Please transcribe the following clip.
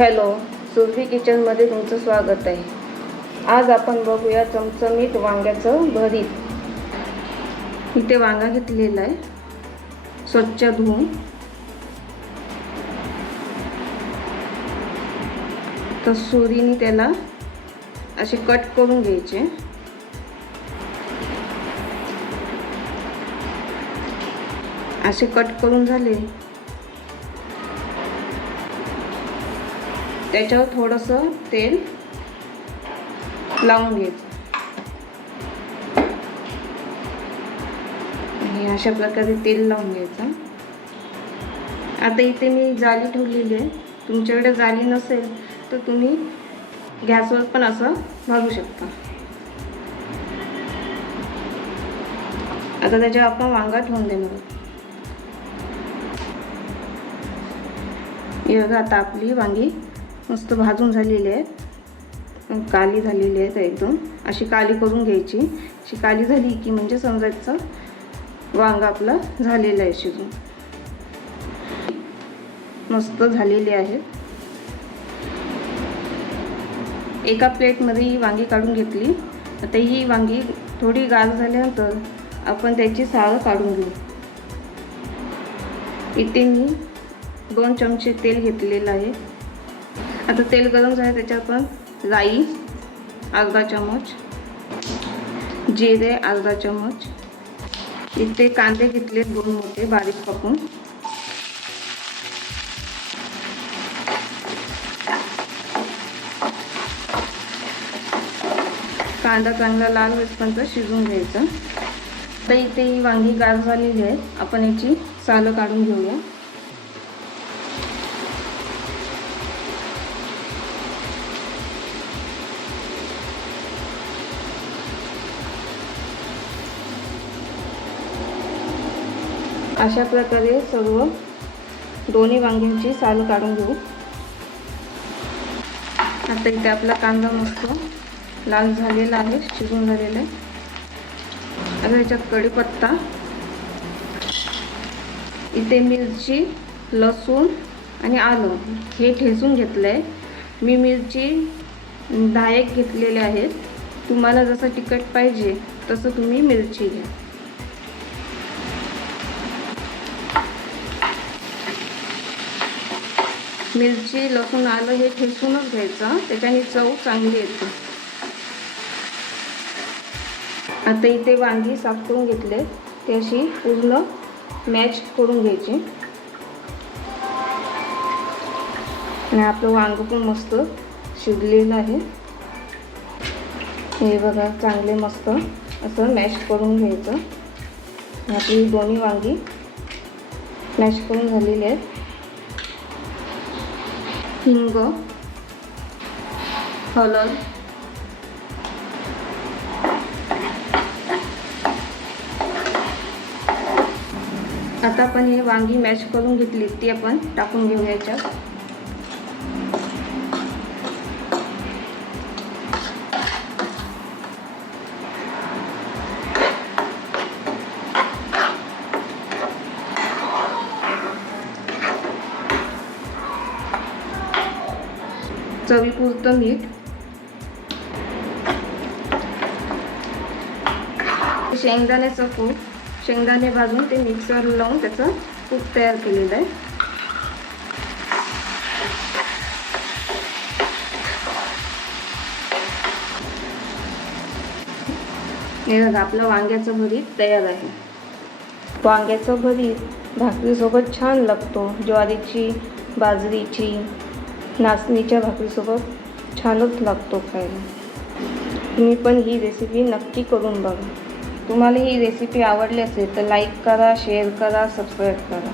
Hello, Surabhi किचनमध्ये तुमचं स्वागत आहे. आज आपण बघूया चमचमीत वांग्याचं भरीत. इथे वांगा घेतलेला आहे, स्वच्छ धुवून. तर सुरीने त्याला असे कट करून घ्यायचे. असे कट करून झाले, त्याच्यावर थोडंसं तेल लावून घ्यायचं. आणि अशा प्रकारे तेल लावून घ्यायचं. आता इथे मी जाळी ठेवलेली आहे. तुमच्याकडे जाळी नसेल तर तुम्ही गॅसवर पण असं भाजू शकता. आता त्याच्यावर आपण वांगा ठेवून देणार. हे बघा, आता आपली वांगी मस्त भाजून झालेली आहेत, काली झालेली आहेत एकदम. अशी काली करून घ्यायची. अशी काली झाली की म्हणजे समजायचं वांगा आपलं झालेलं आहे शिजून. मस्त झालेली आहेत. एका प्लेटमध्ये ही वांगी काढून घेतली. आता ही वांगी थोडी गार झाल्यानंतर आपण त्याची सालं काढून घेऊ. इथे मी 2 चमचे तेल घेतलेलं आहे. आता तेल गरम झाले, त्याच्यात आपण राई अर्धा चमच, जिरे अर्धा चमच, इथे कांदे घेतले 2 मोठे बारीक कापून, कांदा चांगला लाल होईपर्यंत शिजवून घ्यायचा. तर इथे ही वांगी गार झालेली आहे. आपण याची सालं काढून घेऊया. अशा प्रकारे सर्व दोन्ही वांग्यांची साल काढून घेऊ. आता इथे आपला कांदा मस्त लाल झालेला आहे, शिजून झालेला आहे. आता याच्यात कढीपत्ता, इथे मिरची, लसूण आणि आलं हे ठेचून घेतलं आहे. मी मिरची 10 घेतलेल्या आहेत. तुम्हाला जसं तिखट पाहिजे तसं तुम्ही मिरची घ्या. मिरची, लसूण, आलं हे ठेचूनच घ्यायचं, त्याच्याने चव चांगली येते. आता इथे वांगी साफ करून घेतले, ते अशी पूर्ण मॅच करून घ्यायची. आणि आपलं वांग पण मस्त शिजलेलं आहे. हे बघा, चांगले मस्त असं मॅश करून घ्यायचं. आपली दोन्ही वांगी मॅश करून झालेली आहेत. हिंग, हळद, आता आपण हे वांगी मॅश करून घेतली ती आपण टाकून घेऊया याच्यात. चवीपुरतं मीठ, शेंगदाण्याचं कूट, शेंगदाणे भाजून ते मिक्सर लावून त्याचं कूट तयार केलेलं आहे. हे बघा, आपलं वांग्याचं भरीत तयार आहे. वांग्याचं भरीत भाकरीसोबत छान लागतो. ज्वारीची, बाजरीची, नाचणीच्या भाकरीसोबत छानच लागतो खायला. तुम्ही पण ही रेसिपी नक्की करून बघा. तुम्हाला ही रेसिपी आवडली असेल तर लाईक करा, शेअर करा, सबस्क्राईब करा.